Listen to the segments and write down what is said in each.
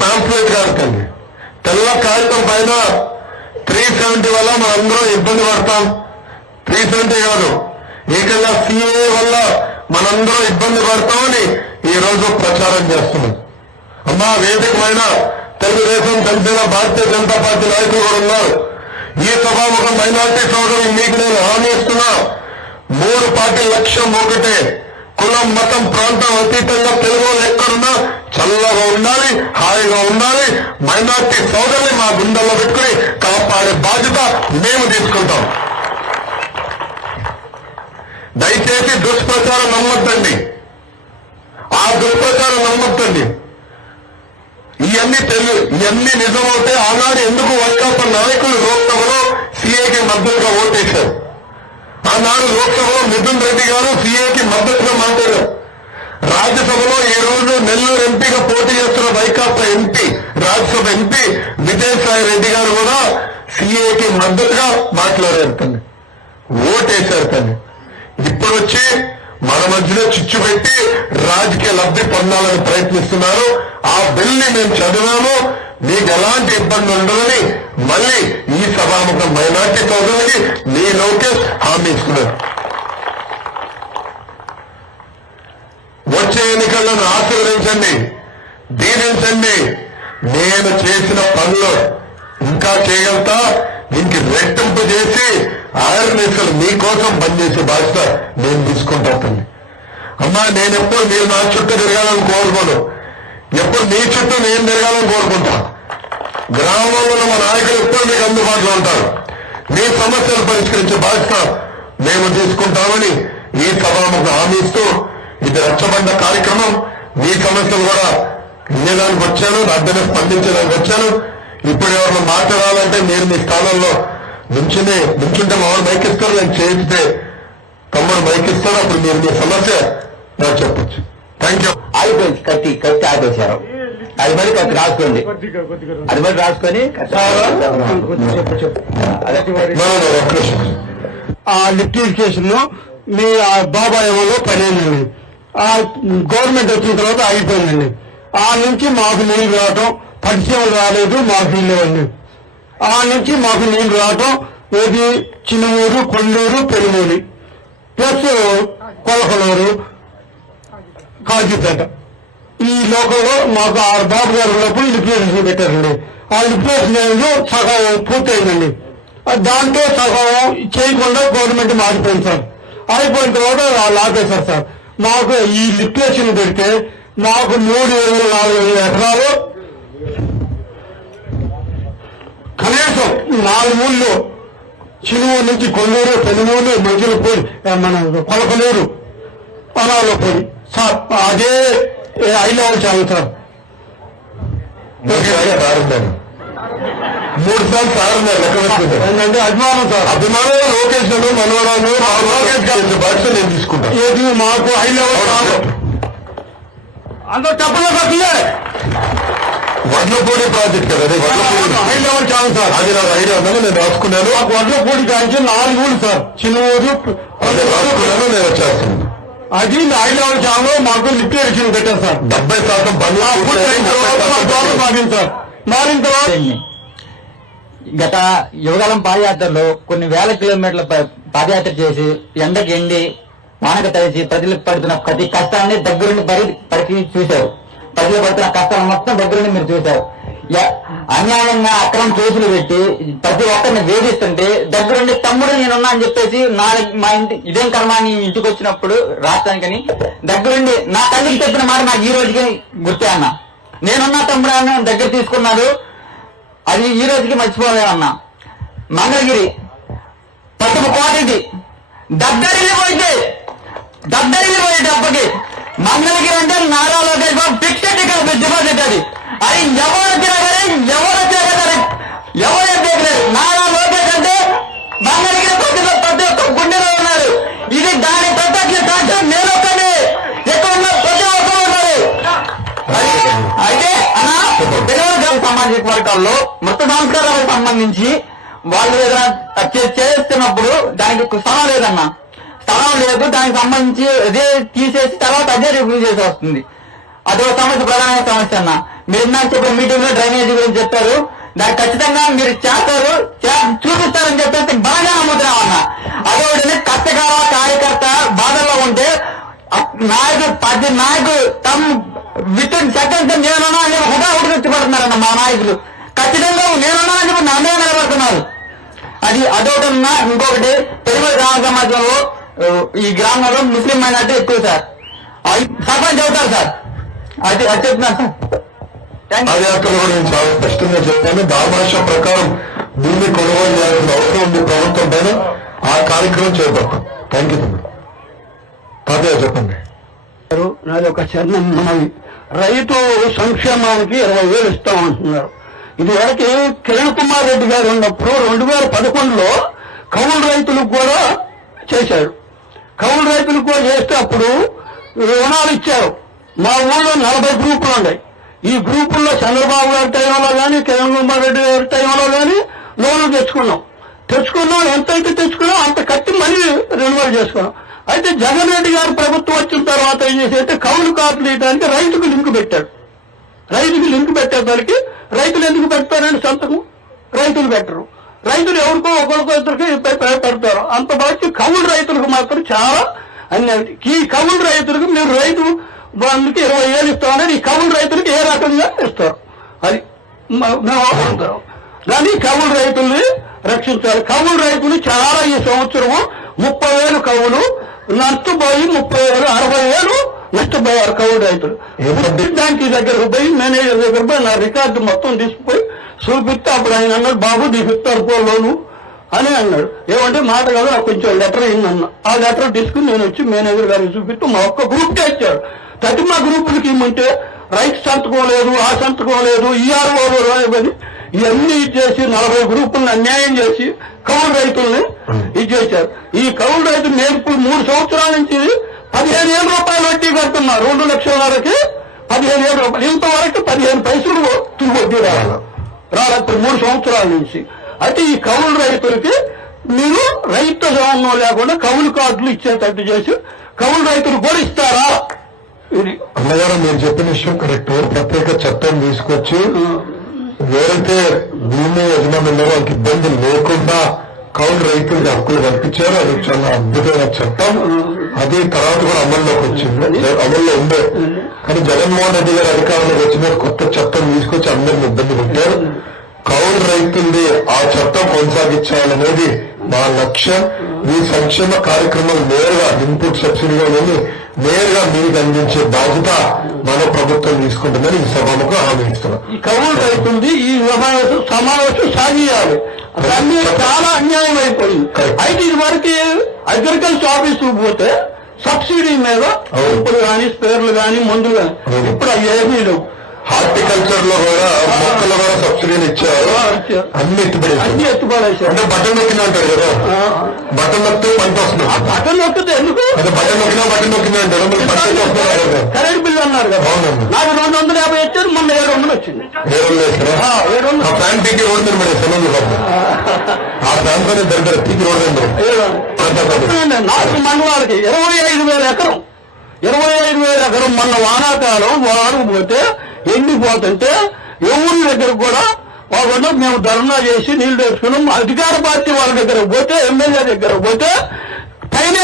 Pamphlet కాదండి, తెల్ల కాగితం పైన 370 వల్ల మనందరం ఇబ్బంది పడతాం. 370 కాదు, ఏకంగా సిఏ వల్ల మనందరం ఇబ్బంది పడతామని ఈ రోజు ప్రచారం చేస్తున్నాం. అమ్మా, వేదికమైన తెలుగుదేశం, జనసేన, భారతీయ జనతా పార్టీ నాయకులు కూడా ఉన్నారు. ఈ సభాముఖం మైనార్టీ సోదరులు మీకు నేను హామీ ఇస్తున్నా, 3 పార్టీ లక్ష్యం ఒకటే, కులం, మతం, ప్రాంతం అతీతంగా తెలుగు ఎక్కడున్నా చల్లగా ఉండాలి, హాయిగా ఉండాలి. మైనార్టీ సోదరుల్ని మా గుండెల్లో పెట్టుకుని కాపాడే బాధ్యత మేము తీసుకుంటాం. దయచేసి దుష్ప్రచారం నమ్మొద్దండి, ఆ దుష్ప్రచారం నమ్మొద్దండి. ఇవన్నీ నిజమవుతే ఆనాడు ఎందుకు వైకాపా నాయకులు లోక్సభలో సీఏకి మద్దతుగా ఓటేశారు? ఆనాడు లోక్సభలో మిథున్ రెడ్డి గారు సీఏకి మద్దతుగా మాట్లాడారు. రాజ్యసభలో ఈ రోజు నెల్లూరు ఎంపీగా పోటీ చేస్తున్న వైకాపా ఎంపీ, రాజ్యసభ ఎంపీ విజయసాయి రెడ్డి గారు కూడా సీఏకి మద్దతుగా మాట్లాడారు, తను ఓటేశారు. తను ఇప్పుడు వచ్చి మన మధ్యలో చిచ్చు పెట్టి రాజకీయ లబ్ధి పొందాలని ప్రయత్నిస్తున్నారు. ఆ బిల్ని మేము చదివాము, మీకు ఎలాంటి ఇబ్బంది ఉండదని మళ్ళీ ఈ సభాముఖం మైనార్టీ సోదరులకి మీ లోకేష్ హామీ ఇస్తున్నారు. వచ్చే ఎన్నికలను ఆశీర్వదించండి, దీవించండి. నేను చేసిన పనులు ఇంకా చేయగలుగుతా, దీనికి రెట్టింపు చేసి ఆర్ఎన్ఎస్ఎల్ మీకోసం పనిచేసే బాధ్యత నేను తీసుకుంటాను. అమ్మా, నేను ఎప్పుడు మీరు నా చుట్టూ తిరగాలని కోరుకోను, ఎప్పుడు మీ చుట్టూ నేను తిరగాలని కోరుకుంటా. గ్రామంలో ఉన్న మా నాయకులు ఎప్పుడు మీకు అందుబాటులో ఉంటారు. మీ సమస్యలు పరిష్కరించే బాధ్యత మేము తీసుకుంటామని ఈ సభాముఖ హామీ ఇస్తూ, ఇది రచ్చబండ కార్యక్రమం. మీ సమస్యలు కూడా వినేదానికి వచ్చాను, అర్థమే స్పందించడానికి వచ్చాను. ఇప్పుడు ఎవరిని మాట్లాడాలంటే మీరు మీ స్థానంలో నుంచుంటే మామూలు మైక్ ఇస్తారు, నేను చేయిస్తే తమ్ముడు మైక్ ఇస్తాను, అప్పుడు మీరు మీ సమస్య నాకు చెప్పచ్చు. Thank you. ఆగిపోయింది, కత్తి ఆపేశారు. అది మరి కత్తి రాసుకోండి, అది మరి రాసుకొని ఆ లిఫ్ట్ ఇరిగేషన్ మీ బాబాయ్ ఏమో పనేనండి. ఆ గవర్నమెంట్ వచ్చిన తర్వాత ఆగిపోయిందండి. ఆ నుంచి మాకు నీళ్లు రావటం, పరిచయం రాలేదు, మాకు లేవండి. ఆ నుంచి మాకు నీళ్లు రావటం ఏది చిన్నూరు, కొల్లూరు, పెనుమూలి ప్లస్ కొలకొలూరు, కాజీపేట. ఈ లోకంలో మాకు ఆ బాబు గారు ఉన్నప్పుడు లిక్విడేషన్ పెట్టారండి. ఆ లిక్విడేషన్ సగం పూర్తయిందండి. దాంట్లో సగం చేయకుండా గవర్నమెంట్ మారిపోయింది సార్. అయిపోయిన తర్వాత వాళ్ళు ఆపేశారు సార్. మాకు ఈ లిక్విడేషన్ పెడితే మాకు 3,400 ఎకరాలు కనీసం 4 ఊళ్ళో చినుమూరు నుంచి కొల్లూరు, పెనుమూరు, మంచులు పోయి మన కొలకొలూరు పొలాల్లో పోయి సార్ అదే 5 లెవెల్ చాలు సార్. 3 సార్లు సార్ ఏంటంటే అభిమానం సార్, అభిమానం లోకేష్ మనవరాలు బాధ్యత నేను తీసుకుంటాను. ఏది మాకు 5 లెవెల్ చాలు. అందరూ తప్పలో పట్లే వడ్లపూడి ప్రాజెక్ట్ కదా, అది వడ్లపూడి 5 లెవెల్ చాలు సార్. అది నాకు ఐడియా ఉందని నేను రాసుకున్నాను. మాకు వడ్లపూడి కాంచి 4 ఊళ్ళు సార్, చిన్నూరు అది రాసుకున్నాను, నేను వచ్చేస్తున్నాను. అది 5 లెవెల్ చాలు. మాకు లిక్విడేషన్ పెట్టారు సార్. 70% పనులు మారింది సార్. మారిన తర్వాత గత యువకాలం పాదయాత్రలో కొన్ని వేల కిలోమీటర్ల పాదయాత్ర చేసి ఎండకి ఎండి వానక తడిసి ప్రజలకు పడుతున్న ప్రతి కష్టాన్ని దగ్గరుండి పరిస్థితి చూశారు. ప్రజలు పడుతున్న కష్టాలు మొత్తం దగ్గరుండి మీరు చూశారు. అన్యాయంగా అక్రమ కేసులు పెట్టి ప్రతి ఒక్కరిని వేధిస్తుంటే దగ్గరుండి తమ్ముడు నేనున్నా అని చెప్పేసి మా ఇంటి ఇదేం కర్మ అని ఇంటికి వచ్చినప్పుడు రాష్ట్రానికని దగ్గరుండి నా తల్లికి చెప్పిన మాట నాకు ఈ రోజుకి గుర్తే అన్న. నేనున్నా తమ్ముడు అన్న దగ్గర తీసుకున్నారు, అది ఈ రోజుకి మర్చిపోలేదన్నా. మంగళగిరి పట్టుకు కోటిది దద్దరిల్లిపోయింది అప్పటికి. మంగళగిరి అంటే నారా లోకేష్ బాబు ఫిక్స్డ్ ఇక్కడ డిపాజిట్ అది. అది ఎవరు వచ్చినా కానీ ఎవరు ఎక్కలేదు. నారా లోకేష్ అంటే మంగళగిరి ప్రతి ఒక్క గుండెలో ఉన్నారు. ఇది దాని ప్రత్యక్ష సాక్ష్యం. నేను ఒక్కనే ఎక్కువ ప్రతి ఒక్కరు ఉన్నారు. అయితే అన్నా తెలుగు సామాజిక వర్గాల్లో మృత సంస్కారాలకు సంబంధించి వాళ్ళు ఏదైనా చేస్తున్నప్పుడు దానికి స్థలం లేదన్నా, స్థలం లేదు. దానికి సంబంధించి అదే తీసేసి తర్వాత అదే రివ్యూ చేసి వస్తుంది. అదో సమస్య, ప్రధాన సమస్య అన్న. మీరు నాకు చెప్పిన మీటింగ్ లో డ్రైనేజీ గురించి చెప్పారు, దాన్ని ఖచ్చితంగా మీరు చేస్తారు, చూపిస్తారని చెప్పేసి బాగా నమ్ముతున్నామన్నా. అదొకటి కష్టకాల కార్యకర్త బాధల్లో ఉంటే నాయకుడు 10 నాయకులు తమ విత్ ఇన్ సెకండ్స్ నేనున్నా అని హుటాహుటి తెచ్చిపడుతున్నారన్న మా నాయకులు. ఖచ్చితంగా నేనున్నా అని చెప్పి నా మీద నిలబడుతున్నారు. అదొకటన్నా. ఇంకొకటి తెలుగు గ్రామ సమాజంలో ఈ గ్రామంలో ముస్లిం మైనార్టీ ఎక్కువ సార్. సర్పంచ్ అవుతారు సార్, అది చెప్తున్నాను సార్. పాదయాత్రలో కూడా నేను చాలా స్పష్టంగా చెప్పాను. దామాష ప్రకారం భూమి కొనుగోలు చేయాల్సిన అవసరం ఉంది ప్రభుత్వం పైన. ఆ కార్యక్రమం చేపడతాం. Thank you. తాతయ్య చెప్పండి. నాది ఒక చిన్న మనవి. రైతు సంక్షేమానికి 20,000 ఇస్తామంటున్నారు. ఇది వరకు కిరణ్ కుమార్ రెడ్డి గారు ఉన్నప్పుడు 2011లో కౌలు రైతులకు కూడా చేశారు. కౌలు రైతులకు కూడా చేస్తే అప్పుడు రుణాలు ఇచ్చారు. మా ఊళ్ళో 40 గ్రూపులు ఉన్నాయి. ఈ గ్రూపుల్లో చంద్రబాబు గారి టైంలో కానీ కిరణ్ కుమార్ రెడ్డి గారి టైంలో కానీ లోన్లు తెచ్చుకున్నాం. ఎంతైతే తెచ్చుకున్నాం అంత కట్టి మళ్ళీ రెన్యువల్ చేసుకున్నాం. అయితే జగన్ రెడ్డి గారు ప్రభుత్వం వచ్చిన తర్వాత ఏం చేసేస్తే కౌలు కార్డులు ఇవ్వడానికి రైతుకు లింక్ పెట్టాడు. రైతుకి లింక్ పెట్టేసరికి రైతులు ఎందుకు పెడతారని సంతకం రైతులు పెట్టరు. రైతులు ఎవరికో ఒకరికో ఇద్దరికి పెడతారు. అంత బాగా కౌలు రైతులకు మాత్రం చాలా అన్యాయం. ఈ కౌలు రైతులకు మీరు రైతు బంధుకి 20,000 ఇస్తామని ఈ కౌలు రైతులకు ఏ రకంగా ఇస్తారు అది మేము అనుకుంటాం. కానీ కౌలు రైతుల్ని రక్షించాలి. కౌలు రైతులు చాలా ఈ సంవత్సరము 30,000 కౌలు నష్టపోయి 30,000 60,000 నష్టపోయారు కౌలు రైతులు. బ్యాంక్ దగ్గరకు పోయి మేనేజర్ దగ్గర పోయి నా రికార్డు మొత్తం తీసుకుపోయి చూపిస్తే అప్పుడు ఆయన అన్నాడు, బాబు నీకు ఇస్తారు లోను అని అన్నాడు. ఏమంటే మాట కాదు, నాకు కొంచెం లెటర్ అయిందన్న. ఆ లెటర్ తీసుకుని నేను వచ్చి మేనేజర్ గారికి చూపిస్తూ మా ఒక్క గ్రూప్కే ఇచ్చాడు. ప్రతి మా గ్రూపులకి ఇమ్మంటే రైతు సంతకం లేదు, ఆ సంతకం లేదు, ఈఆర్ఓ రాయబడి ఇవన్నీ ఇచ్చేసి 40 గ్రూపులను అన్యాయం చేసి కౌలు రైతుల్ని ఇచ్చేశారు. ఈ కౌలు రైతులు నేను 3 సంవత్సరాల నుంచి 15,000 రూపాయలు వడ్డీ కడుతున్నారు. 2 లక్షల వరకు 15,000 రూపాయలు. ఇంతవరకు 15 పైసలు తిరిగి వడ్డీ రాలేదు 3 సంవత్సరాల నుంచి. అయితే ఈ కౌలు రైతులకి మీరు రైతు సంబంధం లేకుండా కౌలు కార్డులు ఇచ్చేటట్టు చేసి కౌలు రైతులు కూడా ఇస్తారా? అన్నగారు మీరు చెప్పిన విషయం కరెక్ట్. ప్రత్యేక చట్టం తీసుకొచ్చి ఎవరైతే భూమి యజమానులు ఉన్నారో వాళ్ళకి ఇబ్బంది లేకుండా కౌలు రైతులకి హక్కులు కల్పించారు. అది చాలా అద్భుతమైన చట్టం. అది తర్వాత కూడా అమల్లోకి వచ్చింది, అమల్లో ఉండే. కానీ జగన్మోహన్ రెడ్డి గారు అధికారంలోకి వచ్చిన కొత్త చట్టం తీసుకొచ్చి అందరిని ఇబ్బంది పెట్టారు. కౌలు రైతుల్ని ఆ చట్టం కొనసాగించాలనేది మా లక్ష్యం. ఈ సంక్షేమ కార్యక్రమాలు నేరుగా ఇన్పుట్ సబ్సిడీగా వెళ్ళి నేరుగా మీకు అందించే బాధ్యత మన ప్రభుత్వం తీసుకుంటుందని ఈ సభకు హామీ ఇస్తున్నాం. ఈ కౌలు రైతులది ఈ సమావేశం సాగియాలి. చాలా అన్యాయం అయిపోయింది. అయితే ఇది వరకు అగ్రికల్చర్ ఆఫీసుకు పోతే సబ్సిడీ మీద ఉప్పులు కానీ స్పేర్లు కానీ మందులు కానీ ఇప్పుడు అవి ఏమీ లేవు. హార్టికల్చర్ లో కూడా మొక్కలు కూడా సబ్సిడీలు ఇచ్చారు. అన్ని ఎత్తుపడేసారు. అంటే బటన్ నొక్కినా అంటారు కదా, బటన్ నొక్కితే పంట వస్తుంది. బటన్ నొక్కితే ఎందుకు అంటే బటన్ నొక్కినా అంటారు. కరెంట్ బిల్లు అన్నారు కదా, నాకు 250 వచ్చారు, మొన్న 700 వచ్చింది. 700 ఫ్యాన్ పీకి రోడ్డు మరి సెలవులు ఆ ప్రాంతాన్ని దగ్గర పీకి రోడ్డు నాకు మండలాలకి 25,000 ఎకరం 25,000 ఎకరం మొన్న వానాకాలం వాడకపోతే ఎండిపోతుంటే ఎవరి దగ్గర కూడా వాళ్ళు మేము ధర్నా చేసి నీళ్లు తెచ్చుకున్నాం. అధికార పార్టీ వాళ్ళ దగ్గర పోతే ఎమ్మెల్యే దగ్గర పోతే పైన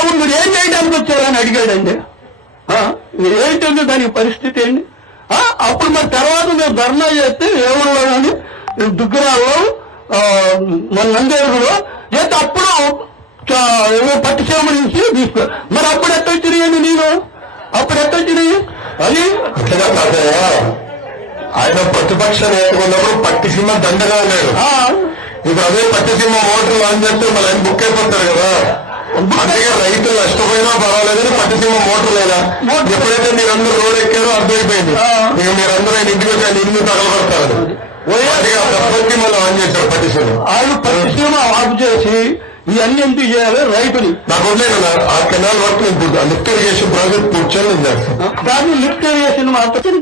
ఎవరు మీరు ఏం చేయడానికి వచ్చారని అడిగాడండి. మీరు ఏంటంటే దానికి పరిస్థితి ఏంటి? అప్పుడు మరి తర్వాత మేము ధర్నా చేస్తే ఎవరు కానీ దుగ్గరాల్లో మన నందేరులో చేస్తే అప్పుడు పట్టిసీమ నుంచి తీసుకో. మరి అప్పుడు ఎట్ట వచ్చినాయండి నేను? అప్పుడు ఎట్ట వచ్చినాయి? అది అట్లా కాదయా. ఆయన ప్రతిపక్ష నేతగా ఉన్నప్పుడు పట్టిసీమ దండగా ఉన్నాడు. ఇప్పుడు అదే పట్టిసీమ మోటార్లు ఆన్ చేస్తే మళ్ళీ ఆయన బుక్ అయిపోతారు కదా. అందుకే రైతులు నష్టపోయినా పర్వాలేదని పట్టిసీమ మోటార్ లేదా. ఎప్పుడైతే మీరందరూ రోడ్ ఎక్కారో అర్థమైపోయింది. ఇక మీరందరూ ఆయన ఇంటికి వచ్చి ఆయన ఇల్లు తగలబడతారు. మళ్ళీ ఆన్ చేశారు పట్టిసీమ. ఆయన పట్టిసీమ ఆఫ్ చేసి ఇవన్నీ ఎందుకు చేయాలి? రైతులు నాకు ఉండేది ఆ canal work lift irrigation project పూర్తి చేయాలి. దాన్ని లిఫ్ట్ ఇరిగేషన్ మాత్రం